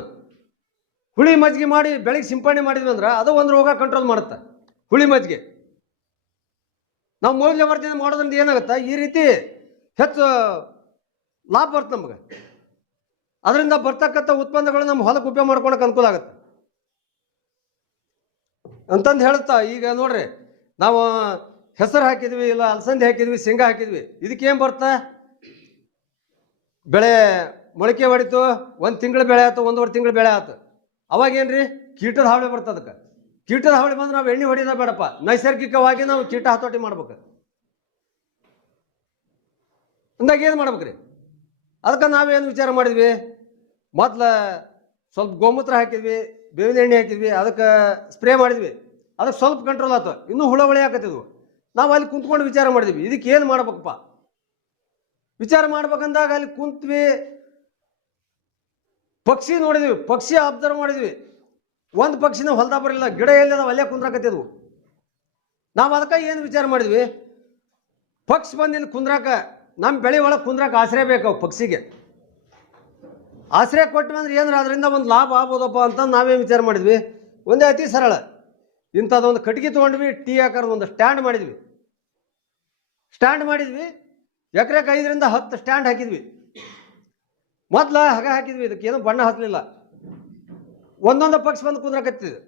ಹುಳಿ ಮಜ್ಜಿಗೆ ಮಾಡಿ ಬೆಳಿಗ್ಗೆ ಸಿಂಪಡಣೆ ಮಾಡಿದ್ವಿ ಅಂದ್ರೆ ಅದು ಒಂದು ರೋಗ ಕಂಟ್ರೋಲ್ ಮಾಡುತ್ತೆ. ಹುಳಿ ಮಜ್ಜಿಗೆ ನಾವು ಮೌಲ್ಯವರ್ಧನೆ ಮಾಡೋದ್ರಿಂದ ಏನಾಗುತ್ತೆ, ಈ ರೀತಿ ಹೆಚ್ಚು ಲಾಭ ಬರುತ್ತೆ ನಮ್ಗೆ. ಅದರಿಂದ ಬರ್ತಕ್ಕಂಥ ಉತ್ಪನ್ನಗಳು ನಮ್ಮ ಹೊಲಕ್ಕೆ ಉಪಯೋಗ ಮಾಡ್ಕೊಳಕ್ಕೆ ಅನುಕೂಲ ಆಗುತ್ತೆ ಅಂತಂದು ಹೇಳುತ್ತಾ, ಈಗ ನೋಡ್ರಿ ನಾವು ಹೆಸರು ಹಾಕಿದ್ವಿ, ಇಲ್ಲ ಅಲಸಂದಿ ಹಾಕಿದ್ವಿ, ಶೇಂಗಾ ಹಾಕಿದ್ವಿ, ಇದಕ್ಕೇನು ಬರ್ತಾ ಬೆಳೆ ಮೊಳಕೆ ಹೊಡಿತು, 1 ತಿಂಗಳು ಬೆಳೆ ಆಯ್ತು, 1.5 ತಿಂಗಳು ಬೆಳೆ ಆಯ್ತು. ಅವಾಗೇನ್ರಿ ಕೀಟದ ಹಾವಳಿ ಬರ್ತದೆ. ಅದಕ್ಕೆ ಕೀಟದ ಹಾವಳಿ ಬಂದ್ರೆ ನಾವು ಎಣ್ಣೆ ಹೊಡಿಯೋದ ಬೇಡಪ್ಪ, ನೈಸರ್ಗಿಕವಾಗಿ ನಾವು ಕೀಟ ಹತೋಟಿ ಮಾಡ್ಬೇಕು. ಅಂದಾಗ ಏನು ಮಾಡ್ಬೇಕ್ರಿ, ಅದಕ್ಕೆ ನಾವೇನು ವಿಚಾರ ಮಾಡಿದ್ವಿ, ಮೊದ್ಲು ಸ್ವಲ್ಪ ಗೋಮೂತ್ರ ಹಾಕಿದ್ವಿ, ಬೇವಿನ ಎಣ್ಣೆ ಹಾಕಿದ್ವಿ, ಅದಕ್ಕೆ ಸ್ಪ್ರೇ ಮಾಡಿದ್ವಿ, ಅದಕ್ಕೆ ಸ್ವಲ್ಪ ಕಂಟ್ರೋಲ್ ಆಯ್ತು. ಇನ್ನೂ ಹುಳಿ ಹಾಕತ್ತಿದ್ವು. ನಾವು ಅಲ್ಲಿ ಕುಂತ್ಕೊಂಡು ವಿಚಾರ ಮಾಡಿದ್ವಿ, ಇದಕ್ಕೆ ಏನು ಮಾಡ್ಬೇಕಪ್ಪ. ವಿಚಾರ ಮಾಡ್ಬೇಕಂದಾಗ ಅಲ್ಲಿ ಕುಂತ್ವಿ, ಪಕ್ಷಿ ನೋಡಿದ್ವಿ, ಪಕ್ಷಿ ಅಬ್ಸರ್ವ್ ಮಾಡಿದ್ವಿ. ಒಂದು ಪಕ್ಷಿನ ಹೊಲ್ದ ಬರಲಿಲ್ಲ, ಗಿಡ ಎಲ್ಲಿದ ಅಲ್ಲೇ ಕುಂದ್ರಾಕತ್ತಿದ್ವು. ನಾವು ಅದಕ್ಕೆ ಏನು ವಿಚಾರ ಮಾಡಿದ್ವಿ, ಪಕ್ಷಿ ಬಂದಿನ ಕುಂದ್ರಾಕ ನಮ್ಮ ಬೆಳೆ ಒಳಗೆ ಕುಂದ್ರಾಕ ಆಶ್ರಯ ಬೇಕು. ಪಕ್ಷಿಗೆ ಆಶ್ರಯ ಕೊಟ್ಟು ಅಂದ್ರೆ ಏನಾರ ಅದರಿಂದ ಒಂದು ಲಾಭ ಆಗ್ಬೋದಪ್ಪ ಅಂತ ನಾವೇನು ವಿಚಾರ ಮಾಡಿದ್ವಿ. ಒಂದೇ ಅತಿ ಸರಳ, ಇಂಥದ್ದೊಂದು ಕಟ್ಗೆ ತೊಗೊಂಡ್ವಿ, ಟೀ ಆಕಾರದ ಒಂದು ಸ್ಟ್ಯಾಂಡ್ ಮಾಡಿದ್ವಿ. ಎಕರೆಗೆ 5ರಿಂದ 10 ಸ್ಟ್ಯಾಂಡ್ ಹಾಕಿದ್ವಿ. ಮೊದ್ಲ ಹಗ ಹಾಕಿದ್ವಿ, ಇದಕ್ಕೆ ಏನೋ ಬಣ್ಣ ಹತ್ತಲಿಲ್ಲ. ಒಂದೊಂದು ಪಕ್ಷಿ ಬಂದು ಕುಂದ್ರಾಕತ್ತಿದ್ವಿ.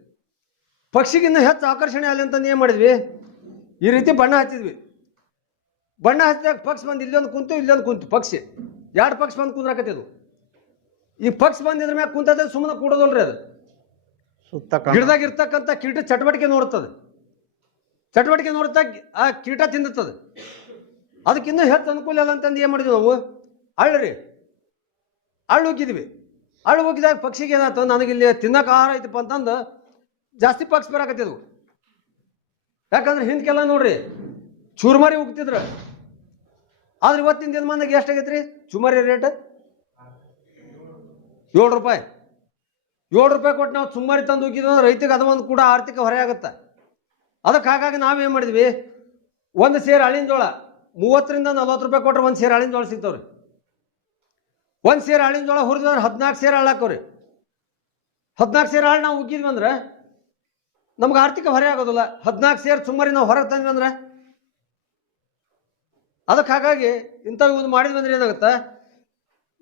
ಪಕ್ಷಿಗಿನ್ನ ಹೆಚ್ಚು ಆಕರ್ಷಣೆ ಆಗಲಿ ಅಂತ ಏನು ಮಾಡಿದ್ವಿ, ಈ ರೀತಿ ಬಣ್ಣ ಹಚ್ಚಿದ್ವಿ. ಬಣ್ಣ ಹಚ್ಚಿದಾಗ ಪಕ್ಷಿ ಬಂದು ಇಲ್ಲೊಂದು ಕುಂತು ಪಕ್ಷಿ 2 ಪಕ್ಷಿ ಬಂದು ಕುಂದ್ರಾಕತ್ತಿದ್ವು. ಈ ಪಕ್ಷಿ ಬಂದಿದ್ರ ಮ್ಯಾಗ ಕುಂತದ ಸುಮ್ಮನೆ ಕೂಡೋದಲ್ರಿ, ಅದು ಸುತ್ತ ಗಿಡದಾಗ ಇರ್ತಕ್ಕಂಥ ಕೀಟ ಚಟುವಟಿಕೆ ನೋಡ್ತದೆ. ಆ ಕೀಟ ತಿಂದಿರ್ತದೆ. ಅದಕ್ಕಿನ್ನೂ ಹೆಚ್ಚು ಅನುಕೂಲ ಅಲ್ಲ ಅಂತಂದು ಏನು ಮಾಡಿದ್ವಿ ನಾವು, ಹಳ್ಳು ಹೋಗಿದಾಗ ಪಕ್ಷಿಗೆ ಏನಾಯ್ತು, ನನಗಿಲ್ಲಿ ತಿನ್ನಕ್ಕೆ ಆಹಾರ ಐತಪ್ಪ ಅಂತಂದು ಜಾಸ್ತಿ ಪಕ್ಷಿ ಬರಾಕತ್ತಿದ್ವು. ಯಾಕಂದ್ರೆ ಹಿಂದಕ್ಕೆಲ್ಲ ನೋಡ್ರಿ ಚೂರ್ಮಾರಿ ಹೋಗ್ತಿದ್ರು. ಆದ್ರೆ ಇವತ್ತಿನ ದಿನಮಾನದಾಗ ಎಷ್ಟಾಗೈತ್ರಿ ಚುಮಾರಿ ರೇಟ್? 7 ರೂಪಾಯಿ. 7 ರೂಪಾಯಿ ಕೊಟ್ಟು ನಾವು ಚುಮ್ಮಾರಿ ತಂದು ಹೋಗಿದ್ವಿ ಅಂದ್ರೆ ರೈತಗೆ ಅದು ಒಂದು ಕೂಡ ಆರ್ಥಿಕ ಹೊರೆ ಆಗುತ್ತೆ. ಅದಕ್ಕೆ ಹಾಗಾಗಿ ನಾವೇನು ಮಾಡಿದ್ವಿ, ಒಂದು ಸೇರು ಹಳಿನ ಜೋಳ 30ರಿಂದ 40 ರೂಪಾಯಿ ಕೊಟ್ರೆ ಒಂದು ಸೇರು ಹಳಿನ ಜೋಳ ಸಿಗ್ತಾವ್ರಿ. ಒಂದು ಸೇರು ಹಳಿನ ಜೋಳ ಹುರಿದ್ರೆ 14 ಸೇರು ಹಳ್ಳು ಹಾಕೋರಿ. 14 ಸೇರು ಹಳ್ಳು ನಾವು ಉಗ್ಗಿದ್ವಿ ಅಂದ್ರೆ ನಮ್ಗೆ ಆರ್ಥಿಕ ಹೊರೆ ಆಗೋದಿಲ್ಲ. 14 ಸೇರು ಸುಮಾರಿ ನಾವು ಹೊರಗೆ ತಂದ್ವಿ ಅಂದ್ರೆ. ಅದಕ್ಕೆ ಹಾಗಾಗಿ ಇಂಥವು ಒಂದು ಮಾಡಿದ್ವಿ ಅಂದ್ರೆ ಏನಾಗುತ್ತೆ,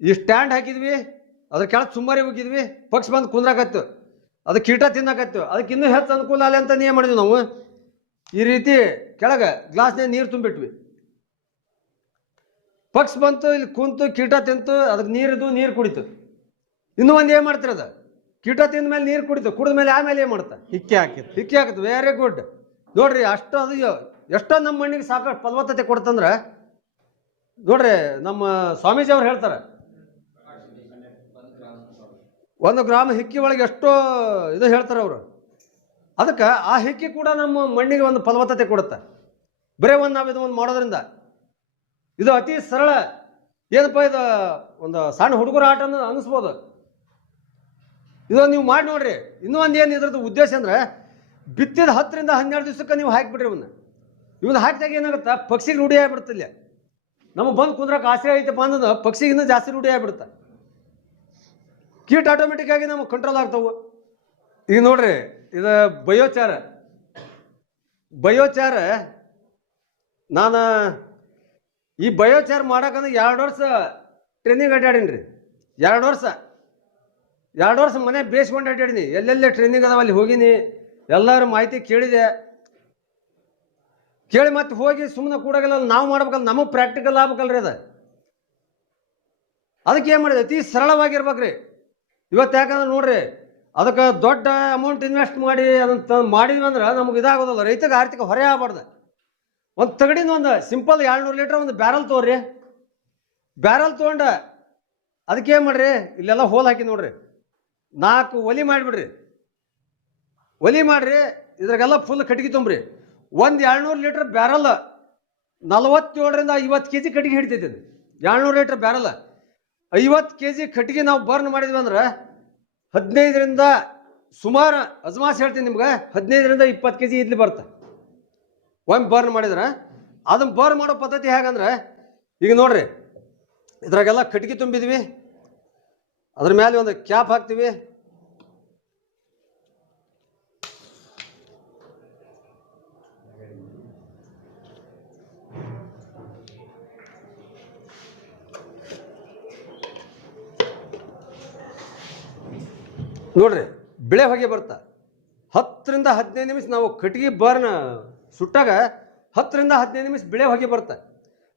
ಈ ಸ್ಟ್ಯಾಂಡ್ ಹಾಕಿದ್ವಿ, ಅದ್ರ ಕೆಳಗೆ ಸುಮಾರಿ ಹೋಗಿದ್ವಿ, ಪಕ್ಷಿ ಬಂದು ಕುಂದ್ರಾಕತ್ತು, ಅದು ಕೀಟ ತಿನ್ನಾಕತ್ತು. ಅದಕ್ಕೆ ಇನ್ನೂ ಹೆಚ್ಚು ಅನುಕೂಲ ಆಗಲಿ ಅಂತ ಏನು ಮಾಡಿದ್ವಿ ನಾವು, ಈ ರೀತಿ ಕೆಳಗೆ ಗ್ಲಾಸ್ನಾಗ ನೀರು ತುಂಬಿಟ್ವಿ. ಪಕ್ಷಿ ಬಂತು, ಇಲ್ಲಿ ಕುಂತು ಕೀಟ ತಿಂತು, ಅದಕ್ಕೆ ನೀರು ಕುಡಿತು. ಇನ್ನೂ ಒಂದು ಏನು ಮಾಡ್ತಾರೆ, ಅದು ಕೀಟ ತಿಂದ ಮೇಲೆ ನೀರು ಕುಡಿತು, ಕುಡಿದ ಮೇಲೆ ಆಮೇಲೆ ಏನು ಮಾಡುತ್ತೆ, ಹಿಕ್ಕಿ ಹಾಕಿತ್ತು. Very good. ನೋಡ್ರಿ, ಅಷ್ಟು ಅದು ಎಷ್ಟೋ ನಮ್ಮ ಮಣ್ಣಿಗೆ ಸಾಕಷ್ಟು ಫಲವತ್ತತೆ ಕೊಡ್ತಂದ್ರೆ ನೋಡ್ರಿ, ನಮ್ಮ ಸ್ವಾಮೀಜಿ ಅವ್ರು ಹೇಳ್ತಾರೆ, 1 ಗ್ರಾಮ್ ಹಿಕ್ಕಿ ಒಳಗೆ ಎಷ್ಟೋ ಇದು ಹೇಳ್ತಾರೆ ಅವರು. ಅದಕ್ಕೆ ಆ ಹಿಕ್ಕಿ ಕೂಡ ನಮ್ಮ ಮಣ್ಣಿಗೆ ಒಂದು ಫಲವತ್ತತೆ ಕೊಡುತ್ತೆ. ಬರೀ ನಾವು ಇದೊಂದು ಮಾಡೋದ್ರಿಂದ ಇದು ಅತಿ ಸರಳ. ಏನಪ್ಪ, ಇದು ಒಂದು ಸಣ್ಣ ಹುಡುಗರ ಆಟ ಅನ್ನಿಸ್ಬೋದು. ಇದು ನೀವು ಮಾಡಿ ನೋಡ್ರಿ. ಇನ್ನೂ ಒಂದು ಏನು ಇದ್ರದ್ದು ಉದ್ದೇಶ ಅಂದ್ರೆ, ಬಿತ್ತಿದ 10ರಿಂದ 12 ದಿವಸಕ್ಕೆ ನೀವು ಹಾಕಿಬಿಡ್ರಿ. ಇವನ್ನ ಹಾಕಿದಾಗ ಏನಾಗುತ್ತೆ, ಪಕ್ಷಿಗೆ ರೂಢಿ ಆಗಿಬಿಡ್ತಿಲ್ಲ. ನಮಗೆ ಬಂದು ಕುಂದ್ರಕ್ಕೆ ಆಶ್ರಯ ಐತಪ್ಪ ಅನ್ನೋದು ಪಕ್ಷಿಗಿನ್ನ ಜಾಸ್ತಿ ರೂಢಿ ಆಗಿಬಿಡುತ್ತೆ. ಕೀಟ ಆಟೋಮೆಟಿಕ್ ಆಗಿ ನಮಗೆ ಕಂಟ್ರೋಲ್ ಆಗ್ತಾವೆ. ಈಗ ನೋಡ್ರಿ, ಇದು ಬಯೋಚಾರ ನಾನು ಈ ಬಯೋಚಾರ ಮಾಡಕಂದ್ರೆ 2 ವರ್ಷ ಟ್ರೈನಿಂಗ್ ಅಡ್ಡಾಡೀನಿ ರೀ. 2 ವರ್ಷ ಮನೆ ಬೇಯಿಸ್ಕೊಂಡು ಅಡ್ಡಾಡೀನಿ. ಎಲ್ಲೆಲ್ಲೇ ಟ್ರೈನಿಂಗ್ ಅದಾವ ಅಲ್ಲಿ ಹೋಗಿನಿ, ಎಲ್ಲರ ಮಾಹಿತಿ ಕೇಳಿ ಮತ್ತೆ ಹೋಗಿ ಸುಮ್ಮನೆ ಕೂಡಾಗಲ್ಲ, ನಾವು ಮಾಡ್ಬೇಕಲ್ಲ, ನಮಗೆ ಪ್ರಾಕ್ಟಿಕಲ್ ಆಗ್ಬೇಕಲ್ರಿ. ಅದಕ್ಕೆ ಏನು ಮಾಡಿದೆ, ಅತಿ ಸರಳವಾಗಿರ್ಬೇಕ್ರಿ. ಇವತ್ತು ಯಾಕಂದ್ರೆ ನೋಡ್ರಿ, ಅದಕ್ಕೆ ದೊಡ್ಡ ಅಮೌಂಟ್ ಇನ್ವೆಸ್ಟ್ ಮಾಡಿ ಅದನ್ನು ಮಾಡಿದ್ವಿ ಅಂದ್ರೆ ನಮಗೆ ಇದಾಗೋದಲ್ಲ, ರೈತಗೆ ಆರ್ಥಿಕ ಹೊರೆ ಆಗಬಾರ್ದು. ಒಂದು ತಗಡಿನ ಒಂದು ಸಿಂಪಲ್ 200 ಲೀಟ್ರ್ ಒಂದು ಬ್ಯಾರಲ್ ತೊಗೊರಿ. ಬ್ಯಾರಲ್ ತೊಗೊಂಡ ಅದಕ್ಕೆ ಏನು ಮಾಡ್ರಿ, ಇಲ್ಲೆಲ್ಲ ಹೋಲ್ ಹಾಕಿ ನೋಡ್ರಿ, 4 ಒಲಿ ಮಾಡಿಬಿಡ್ರಿ. ಒಲಿ ಮಾಡ್ರಿ, ಇದ್ರಾಗೆಲ್ಲ ಫುಲ್ ಕಟ್ಟಿಗೆ ತುಂಬ್ರಿ. ಒಂದು 200 ಲೀಟ್ರ್ ಬ್ಯಾರಲ್ 47ರಿಂದ 50 ಕೆಜಿ ಕಟ್ಟಿಗೆ ಹಿಡಿತೈತಿ. 200 ಲೀಟ್ರ್ ಬ್ಯಾರಲ್ 50 ಕೆಜಿ ಕಟ್ಟಿಗೆ ನಾವು ಬರ್ನ್ ಮಾಡಿದ್ವಿ ಅಂದ್ರೆ 15ರಿಂದ ಸುಮಾರು ಅಜ್ಮಾಸ್ ಹೇಳ್ತೀನಿ ನಿಮ್ಗೆ 15ರಿಂದ 20 ಕೆಜಿ ಇಡ್ಲಿ ಬರುತ್ತೆ ಒಮ್ಮೆ ಬರ್ನ್ ಮಾಡಿದ್ರೆ. ಅದನ್ನ ಬರ್ನ್ ಮಾಡೋ ಪದ್ಧತಿ ಹೇಗಂದ್ರೆ, ಈಗ ನೋಡ್ರಿ ಇದ್ರಾಗೆಲ್ಲ ಕಟ್ಟಿಗೆ ತುಂಬಿದ್ವಿ, ಅದ್ರ ಮೇಲೆ ಒಂದು ಕ್ಯಾಪ್ ಹಾಕ್ತೀವಿ. ನೋಡ್ರಿ ಬಿಳೆ ಹೊಗೆ ಬರ್ತಾ 10ರಿಂದ 15 ನಿಮಿಷ ನಾವು ಕಟ್ಟಿಗೆ ಬರ್ನ ಸುಟ್ಟಾಗ 10ರಿಂದ 15 ನಿಮಿಷ ಬಿಳೆ ಹೊಗೆ ಬರುತ್ತೆ.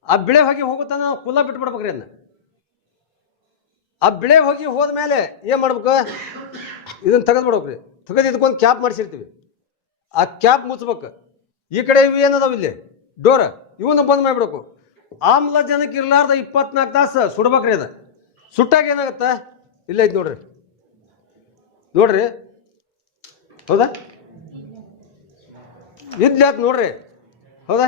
ಆ ಬಿಳೆ ಹೊಗೆ ಹೋಗುತ್ತಾನ ನಾವು ಕುಲ್ಲ ಬಿಟ್ಬಿಡ್ಬೇಕ್ರಿ ಅದನ್ನ. ಆ ಬಿಳೆ ಹೊಗೆ ಹೋದ್ಮೇಲೆ ಏನು ಮಾಡ್ಬೇಕು, ಇದನ್ನ ತೆಗೆದ್ಬಿಡ್ಬೇಕ್ರಿ. ತೆಗೆದು ಇದಕ್ಕೊಂದು ಕ್ಯಾಪ್ ಮಾಡಿಸಿರ್ತೀವಿ, ಆ ಕ್ಯಾಪ್ ಮುಚ್ಬೇಕು. ಈ ಕಡೆ ಇವು ಏನದಾವ ಇಲ್ಲಿ ಡೋರ್, ಇವನ್ನ ಬಂದ್ ಮಾಡಿಬಿಡ್ಬೇಕು. ಆಮ್ಲಜನಕ ಇರ್ಲಾರ್ದ 24 ತಾಸು ಸುಡ್ಬೇಕ್ರಿ. ಅದು ಸುಟ್ಟಾಗ ಏನಾಗುತ್ತೆ, ಇಲ್ಲ ಐತಿ ನೋಡ್ರಿ, ನೋಡ್ರಿ ಹೌದಾ, ಇದ್ಲಿ ಆತ್ ನೋಡ್ರಿ, ಹೌದಾ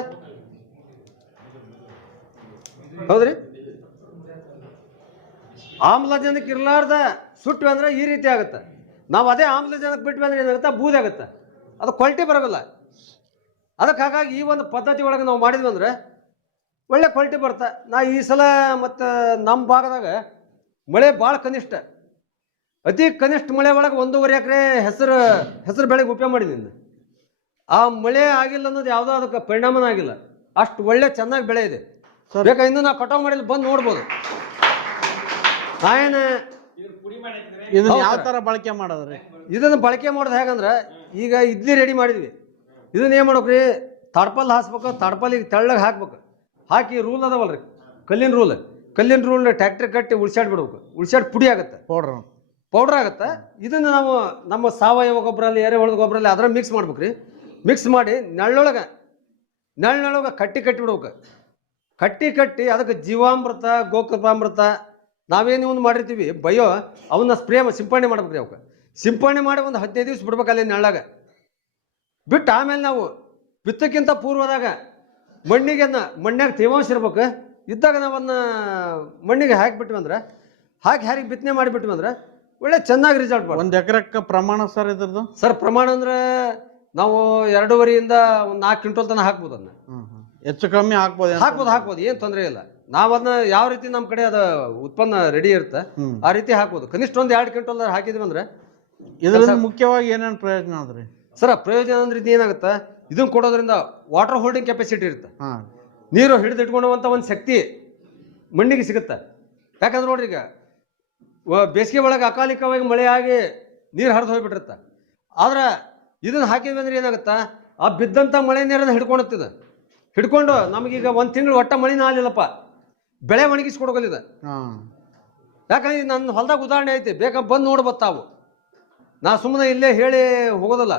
ಹೌದ್ರಿ. ಆಮ್ಲಜನಕ ಇರ್ಲಾರ್ದ ಸುಟ್ವಿ ಅಂದ್ರೆ ಈ ರೀತಿ ಆಗುತ್ತೆ. ನಾವು ಅದೇ ಆಮ್ಲಜನಕ ಬಿಟ್ವಿ ಅಂದ್ರೆ ಏನಾಗುತ್ತೆ, ಬೂದಿ ಆಗುತ್ತೆ, ಅದು ಕ್ವಾಲಿಟಿ ಬರೋಲ್ಲ. ಅದಕ್ಕೆ ಹಾಗಾಗಿ ಈ ಒಂದು ಪದ್ಧತಿ ಒಳಗೆ ನಾವು ಮಾಡಿದ್ವಿ ಅಂದ್ರೆ ಒಳ್ಳೆ ಕ್ವಾಲಿಟಿ ಬರುತ್ತೆ. ನಾ ಈ ಸಲ ಮತ್ತು ನಮ್ಮ ಭಾಗದಾಗ ಮಳೆ ಭಾಳ ಕನಿಷ್ಠ, ಅತಿ ಕನಿಷ್ಠ ಮಳೆ ಒಳಗೆ 1.5 ಎಕರೆ ಹೆಸರು ಬೆಳೆಗೆ ಉಪಯೋಗ ಮಾಡಿದ್ದೀನಿ. ಆ ಮಳೆ ಆಗಿಲ್ಲ ಅನ್ನೋದು ಯಾವುದೋ ಅದಕ್ಕೆ ಪರಿಣಾಮನ ಆಗಿಲ್ಲ. ಅಷ್ಟು ಒಳ್ಳೆ ಚೆನ್ನಾಗಿ ಬೆಳೆ ಇದೆ. ಬೇಕಾ ಇನ್ನೂ ನಾವು ಕಟಾವು ಮಾಡಿಲ್ಲ, ಬಂದು ನೋಡ್ಬೋದು. ನಾಯೇನು ಇದನ್ನ ಯಾವ ತರ ಬಳಕೆ ಮಾಡೋದ್ರಿ? ಇದನ್ನು ಬಳಕೆ ಮಾಡೋದು ಹೇಗಂದ್ರೆ, ಈಗ ಇಡ್ಲಿ ರೆಡಿ ಮಾಡಿದ್ವಿ, ಇದನ್ನ ಏನು ಮಾಡ್ಬೇಕ್ರಿ, ತಾಡ್ಪಲ್ ಹಾಸ್ಬೇಕು. ತಾಡ್ಪಲ್ಲಿಗೆ ತೆಳ್ಳಗೆ ಹಾಕ್ಬೇಕು. ಹಾಕಿ ರೂಲ್ ಅದಾವಲ್ರಿ, ಕಲ್ಲಿನ ರೂಲ್ ಟ್ಯಾಕ್ಟ್ರಿ ಕಟ್ಟಿ ಉಳ್ಸಾಡ್ ಬಿಡ್ಬೇಕು. ಉಳ್ಸಾಡ್ ಪುಡಿ ಆಗುತ್ತೆ, ಪೌಡ್ರ್ ಆಗುತ್ತೆ. ಇದನ್ನು ನಾವು ನಮ್ಮ ಸಾವಯವ ಗೊಬ್ಬರಲ್ಲಿ, ಎರೆಹುಳದ ಗೊಬ್ಬರಲ್ಲಿ ಅದರ ಮಿಕ್ಸ್ ಮಾಡ್ಬೇಕ್ರಿ. ಮಿಕ್ಸ್ ಮಾಡಿ ನೆಳ್ಳೊಳಗೆ ಕಟ್ಟಿ ಬಿಡ್ಬೇಕು. ಕಟ್ಟಿ ಅದಕ್ಕೆ ಜೀವಾಮೃತ, ಗೋಕೃಪಾಮೃತ ನಾವೇನು ಒಂದು ಮಾಡಿರ್ತೀವಿ ಬಯೋ, ಅವನ್ನ ಸಿಂಪಡಣೆ ಮಾಡ್ಬೇಕ್ರಿ. ಅವಕ್ಕೆ ಸಿಂಪಡಣೆ ಮಾಡಿ ಒಂದು 15 ದಿವ್ಸ ಬಿಡ್ಬೇಕು ಅಲ್ಲಿ ನೆಳ್ಳಾಗ ಬಿಟ್ಟು. ಆಮೇಲೆ ನಾವು ಬಿತ್ತಕ್ಕಿಂತ ಪೂರ್ವದಾಗ ಮಣ್ಣಿನಾಗ ತೇವಾಂಶ ಇರ್ಬೇಕು. ಇದ್ದಾಗ ನಾವನ್ನ ಮಣ್ಣಿಗೆ ಹಾಕಿಬಿಟ್ವಿ ಅಂದ್ರೆ, ಹಾರಿ ಬಿತ್ತನೆ ಮಾಡಿಬಿಟ್ವಿ ಅಂದ್ರೆ ಒಳ್ಳೆ ಚೆನ್ನಾಗಿ ರಿಸಲ್ಟ್ ಬರ್ತದೆ. 1 ಎಕರೆಕ್ಕೆ ಪ್ರಮಾಣ ಸರ್ ಇದ್ರದ್ದು? ಸರ್ ಪ್ರಮಾಣ ಅಂದ್ರೆ ನಾವು 2.5ರಿಂದ 4 ಕ್ವಿಂಟಲ್ ತನಕ ಹಾಕ್ಬೋದು. ಅದನ್ನ ಹೆಚ್ಚು ಕಮ್ಮಿ ಹಾಕ್ಬೋದು, ಏನು ತೊಂದರೆ ಇಲ್ಲ. ನಾವು ಅದನ್ನ ಯಾವ ರೀತಿ ನಮ್ಮ ಕಡೆ ಅದ ಉತ್ಪನ್ನ ರೆಡಿ ಇರುತ್ತೆ ಆ ರೀತಿ ಹಾಕ್ಬೋದು. ಕನಿಷ್ಠ ಒಂದು 2 ಕ್ವಿಂಟಲ್ ಹಾಕಿದ್ವಿ ಅಂದ್ರೆ ಇದರಿಂದ ಮುಖ್ಯವಾಗಿ ಏನೇನು ಪ್ರಯೋಜನ ಆದ್ರಿ ಸರ್? ಪ್ರಯೋಜನ ಅಂದ್ರೆ ಇದು ಏನಾಗುತ್ತೆ, ಇದನ್ನ ಕೊಡೋದ್ರಿಂದ ವಾಟರ್ ಹೋಲ್ಡಿಂಗ್ ಕೆಪಾಸಿಟಿ ಇರುತ್ತೆ. ನೀರು ಹಿಡಿದಿಟ್ಕೊಳ್ಳುವಂಥ ಒಂದು ಶಕ್ತಿ ಮಣ್ಣಿಗೆ ಸಿಗುತ್ತೆ. ಯಾಕಂದ್ರೆ ನೋಡ್ರಿ, ಈಗ ಬೇಸಿಗೆ ಒಳಗೆ ಅಕಾಲಿಕವಾಗಿ ಮಳೆ ಆಗಿ ನೀರು ಹರಿದು ಹೋಗ್ಬಿಟ್ಟಿರುತ್ತೆ. ಆದ್ರೆ ಇದನ್ನ ಹಾಕಿದ್ವಿ ಅಂದ್ರೆ ಏನಾಗುತ್ತಾ, ಆ ಬಿದ್ದಂಥ ಮಳೆ ನೀರನ್ನು ಹಿಡ್ಕೊಂಡು ನಮಗೀಗ 1 ತಿಂಗಳು ಒಟ್ಟ ಮಳಿನ ಆಗಲಿಲ್ಲಪ್ಪ, ಬೆಳೆ ಒಣಗಿಸ್ಕೊಡೋಗಲಿದೆ. ಯಾಕಂದ್ರೆ ನನ್ನ ಹೊಲದಾಗ ಉದಾಹರಣೆ ಐತಿ, ಬೇಕಾದ್ರೆ ಬಂದು ನೋಡ್ಬೋದು ತಾವು. ನಾ ಸುಮ್ಮನೆ ಇಲ್ಲೇ ಹೇಳಿ ಹೋಗೋದಲ್ಲ,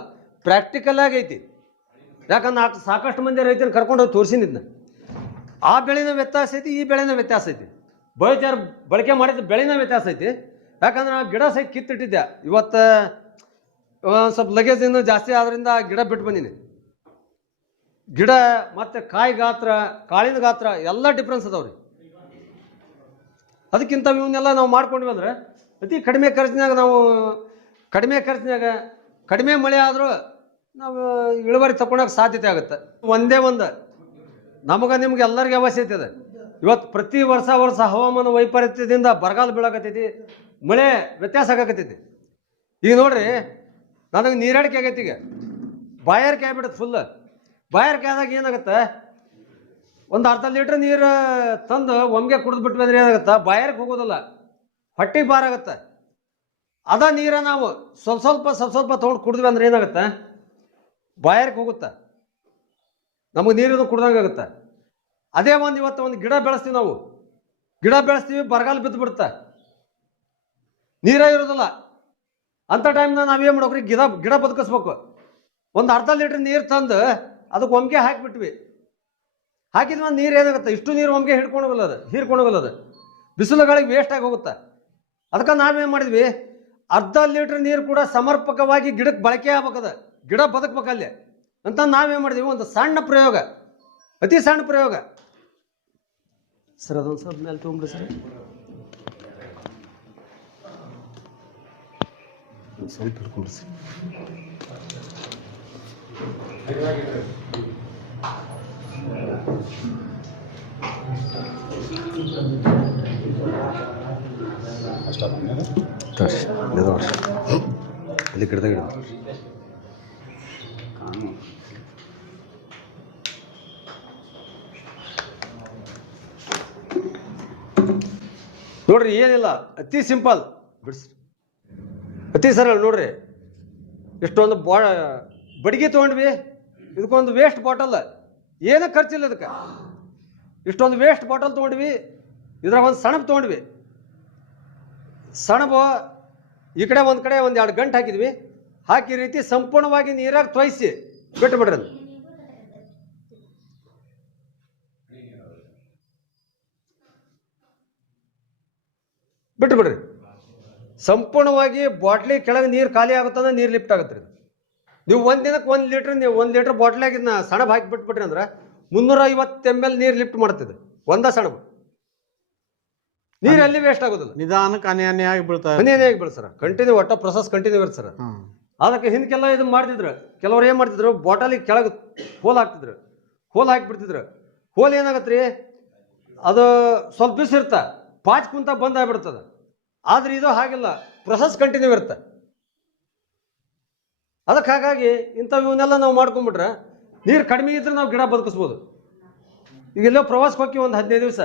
ಪ್ರಾಕ್ಟಿಕಲ್ ಆಗಿ ಐತಿ. ಯಾಕಂದ್ರೆ ಸಾಕಷ್ಟು ಮಂದಿ ರೈತನ ಕರ್ಕೊಂಡು ಹೋಗಿ ತೋರಿಸಿದ್ನ. ಆ ಬೆಳೆನ ವ್ಯತ್ಯಾಸ ಐತಿ, ಈ ಬೆಳೆನ ವ್ಯತ್ಯಾಸ ಐತಿ. ಬಳಕೆ ಮಾಡಿದ ಬೆಳೆನ ವ್ಯತ್ಯಾಸ ಐತಿ. ಯಾಕಂದ್ರೆ ಆ ಗಿಡ ಸಹಿತ ಕಿತ್ತಿಟ್ಟಿದ್ದೆ. ಇವತ್ತು ಸ್ವಲ್ಪ ಲಗೇಜ್ ಇನ್ನೂ ಜಾಸ್ತಿ ಆದ್ರಿಂದ ಗಿಡ ಬಿಟ್ಟು ಬಂದೀನಿ. ಗಿಡ ಮತ್ತು ಕಾಯಿ ಗಾತ್ರ, ಕಾಳಿನ ಗಾತ್ರ ಎಲ್ಲ ಡಿಫ್ರೆನ್ಸ್ ಅದಾವ್ರಿ. ಅದಕ್ಕಿಂತ ಇವನ್ನೆಲ್ಲ ನಾವು ಮಾಡ್ಕೊಂಡ್ವಿ ಅಂದ್ರೆ ಅತಿ ಕಡಿಮೆ ಖರ್ಚಿನಾಗ ಕಡಿಮೆ ಮಳೆ ಆದರೂ ನಾವು ಇಳುವರಿ ತಗೊಳಕ್ಕೆ ಸಾಧ್ಯತೆ ಆಗುತ್ತೆ. ಒಂದೇ ನಮಗೆ ನಿಮ್ಗೆ ಎಲ್ಲರಿಗೂ ಅವಶ್ಯಕತೆ ಇದೆ. ಇವತ್ತು ಪ್ರತಿ ವರ್ಷ ಹವಾಮಾನ ವೈಪರೀತ್ಯದಿಂದ ಬರಗಾಲ ಬೀಳಾಕತ್ತೈತಿ, ಮಳೆ ವ್ಯತ್ಯಾಸ ಆಗಕತ್ತೈತಿ. ಈಗ ನೋಡ್ರಿ, ನನಗೆ ನೀರಾಡಿಕೆ ಆಗೈತಿ. ಈಗ ಬಾಯಾರಿಕೆ ಆಗ್ಬಿಡುತ್ತೆ ಫುಲ್. ಬಾಯಾರಿಕೆ ಆದಾಗ ಏನಾಗುತ್ತೆ, ಒಂದು ಅರ್ಧ ಲೀಟ್ರ್ ನೀರು ತಂದು ಒಮ್ಗೆ ಕುಡಿದ್ಬಿಟ್ವಿ ಅಂದ್ರೆ ಏನಾಗುತ್ತೆ, ಬಾಯಾರಿಕೆ ಹೋಗೋದಿಲ್ಲ, ಹೊಟ್ಟೆಗೆ ಭಾರ ಆಗುತ್ತೆ. ಅದ ನೀರ ನಾವು ಸ್ವಲ್ಪ ತೊಗೊಂಡು ಕುಡಿದ್ವಿ ಅಂದ್ರೆ ಏನಾಗುತ್ತೆ, ಬಾಯಾರಿಕೆ ಹೋಗುತ್ತೆ, ನಮಗೆ ನೀರನ್ನು ಕುಡ್ದಂಗೆ ಆಗುತ್ತೆ. ಅದೇ ಇವತ್ತು ಒಂದು ಗಿಡ ಬೆಳೆಸ್ತೀವಿ, ನಾವು ಗಿಡ ಬೆಳೆಸ್ತೀವಿ, ಬರಗಾಲ ಬಿದ್ದು ಬಿಡುತ್ತೆ, ನೀರ ಇರೋದಿಲ್ಲ. ಅಂಥ ಟೈಮ್ನ ನಾವೇನು ಮಾಡ್ಬೇಕ್ರಿ, ಗಿಡ ಬದುಕಿಸ್ಬೇಕು. ಒಂದು ಅರ್ಧ ಲೀಟ್ರ್ ನೀರು ತಂದು ಅದಕ್ಕೆ ಒಮ್ಗೆ ಹಾಕಿಬಿಟ್ವಿ. ಹಾಕಿದ್ಮೇಲೆ ನೀರು ಏನಾಗುತ್ತೆ, ಇಷ್ಟು ನೀರು ಒಮ್ಗೆ ಹೀರ್ಕೊಂಡೋಗಲ್ಲ, ಬಿಸಿಲುಗಳಿಗೆ ವೇಸ್ಟ್ ಆಗಿ ಹೋಗುತ್ತೆ. ಅದಕ್ಕೆ ನಾವೇನು ಮಾಡಿದ್ವಿ, ಅರ್ಧ ಲೀಟ್ರ್ ನೀರು ಕೂಡ ಸಮರ್ಪಕವಾಗಿ ಗಿಡಕ್ಕೆ ಬಳಕೆ ಆಗ್ಬೇಕದ. ಗಿಡ ಬದುಕ್ಬೇಕಲ್ಲಿ ಅಂತ ನಾವೇನು ಮಾಡಿದೀವಿ, ಒಂದು ಸಣ್ಣ ಪ್ರಯೋಗ, ಅತಿ ಸಣ್ಣ ಪ್ರಯೋಗ ಸರ್. ಅದೊಂದು ಸ್ವಲ್ಪ ಮೇಲೆ ತೊಗೊಂಡ್ಬಿಡಿ ಸರ್, ಸ್ವಲ್ಪ ಹಿಡ್ಕೊಂಡ್ರಿ ಸರ್. ಇಲ್ಲಿ ಗಿಡದಾಗ ಗಿಡ ನೋಡ್ರಿ, ಏನಿಲ್ಲ, ಅತಿ ಸಿಂಪಲ್ ಬಿಡ್ಸ್ರಿ, ಅತಿ ಸರಳ ನೋಡ್ರಿ. ಇಷ್ಟೊಂದು ಬಡಿಗೆ ತೊಗೊಂಡ್ವಿ, ಇದಕ್ಕೊಂದು ವೇಸ್ಟ್ ಬಾಟಲ್, ಏನೂ ಖರ್ಚಿಲ್ಲ ಇದಕ್ಕೆ. ಇಷ್ಟೊಂದು ವೇಸ್ಟ್ ಬಾಟಲ್ ತೊಗೊಂಡ್ವಿ, ಇದ್ರಾಗ ಒಂದು ಸಣಬು ತೊಗೊಂಡ್ವಿ. ಸಣಬು ಈ ಕಡೆ ಒಂದು ಕಡೆ ಒಂದು 2 ಗಂಟೆ ಹಾಕಿದ್ವಿ. ಹಾಕಿ ಈ ರೀತಿ ಸಂಪೂರ್ಣವಾಗಿ ನೀರಾಗಿ ತೊಯ್ಸಿ ಬಿಟ್ಟು ಬಿಡ್ರಿ. ಬಿಟ್ಟು ಬಿಡ್ರಿ, ಸಂಪೂರ್ಣವಾಗಿ ಬಾಟ್ಲಿ ಕೆಳಗೆ ನೀರು ಖಾಲಿ ಆಗುತ್ತಂದ್ರೆ ನೀರು ಲಿಫ್ಟ್ ಆಗುತ್ತೆ ರೀ. ನೀವು ಒಂದು ದಿನಕ್ಕೆ 1 ಲೀಟ್ರ್, ನೀವು 1 ಲೀಟ್ರ್ ಬಾಟ್ಲಾಗಿ ಇದನ್ನ ಸಣಬು ಹಾಕಿ ಬಿಟ್ಬಿಟ್ರಿ ಅಂದ್ರೆ 350 ml ನೀರು ಲಿಫ್ಟ್ ಮಾಡ್ತಿದೆ ಒಂದ ಸಣಬು. ನೀರು ಎಲ್ಲಿ ವೇಸ್ಟ್ ಆಗೋದಿಲ್ಲ, ನಿಧಾನಕ್ಕೆ ಹನಿ ಬೀಳ್ತಾರೆ, ಹನಿಯಾಗಿ ಬೀಳ್ಸರ. ಕಂಟಿನ್ಯೂ ಒಟ್ಟ ಪ್ರೊಸೆಸ್ ಕಂಟಿನ್ಯೂ ಇರುತ್ತೆ ಸರ್. ಅದಕ್ಕೆ ಹಿಂದಕ್ಕೆಲ್ಲ ಇದು ಮಾಡ್ತಿದ್ರು. ಕೆಲವ್ರು ಏನು ಮಾಡ್ತಿದ್ರು, ಬಾಟಲಿಗೆ ಕೆಳಗೆ ಹೋಲ್ ಹಾಕ್ತಿದ್ರು, ಹೋಲ್ ಹಾಕಿಬಿಡ್ತಿದ್ರು. ಹೋಲ್ ಏನಾಗತ್ತೆ ರೀ, ಅದು ಸ್ವಲ್ಪ ಬಿಸಿ ಇರ್ತಾ, ಪಾಚ್ ಕುಂತ ಬಂದ್ ಆಗ್ಬಿಡ್ತದೆ. ಆದ್ರೆ ಇದು ಹಾಗಿಲ್ಲ, ಪ್ರೊಸೆಸ್ ಕಂಟಿನ್ಯೂ ಇರುತ್ತೆ. ಅದಕ್ಕೆ ಹಾಗಾಗಿ ಇಂಥವು ಇವನ್ನೆಲ್ಲ ನಾವು ಮಾಡ್ಕೊಂಡ್ಬಿಟ್ರೆ ನೀರು ಕಡಿಮೆ ಇದ್ರೆ ನಾವು ಗಿಡ ಬದುಕಿಸ್ಬೋದು. ಈಗೆಲ್ಲೋ ಪ್ರವಾಸಕ್ಕೆ ಹೋಗಿ ಒಂದು 15 ದಿವಸ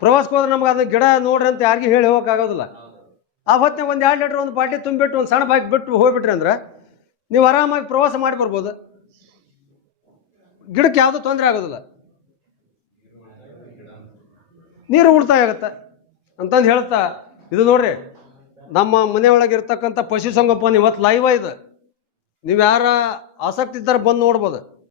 ಪ್ರವಾಸಕ್ಕೆ ಹೋದ್ರೆ ನಮ್ಗೆ ಅದನ್ನ ಗಿಡ ನೋಡ್ರಿ ಅಂತ ಯಾರಿಗೂ ಹೇಳಿ ಹೋಗೋಕ್ಕಾಗೋದಿಲ್ಲ. ಆ ಹೊತ್ತಿನಾಗ ಒಂದು 2 ಲೀಟ್ರ್ ಒಂದು ಬಾಟ್ಲಿ ತುಂಬಿಬಿಟ್ಟು ಒಂದು ಸಣ್ಣ ಬಾಕಿ ಬಿಟ್ಟು ಹೋಗ್ಬಿಟ್ರಿ ಅಂದ್ರೆ ನೀವು ಆರಾಮಾಗಿ ಪ್ರವಾಸ ಮಾಡಿ ಬರ್ಬೋದು. ಗಿಡಕ್ಕೆ ಯಾವುದೂ ತೊಂದರೆ ಆಗೋದಿಲ್ಲ, ನೀರು ಉಳಿತಾಯ ಆಗುತ್ತೆ ಅಂತಂದು ಹೇಳ್ತಾ, ಇದು ನೋಡ್ರಿ ನಮ್ಮ ಮನೆಯೊಳಗೆ ಇರ್ತಕ್ಕಂಥ ಪಶುಸಂಗೋಪನೆ ಇವತ್ತು ಲೈವ್ ಇದು. ನೀವು ಯಾರ ಆಸಕ್ತಿ ಇದ್ದಾರೆ ಬಂದು ನೋಡ್ಬೋದು.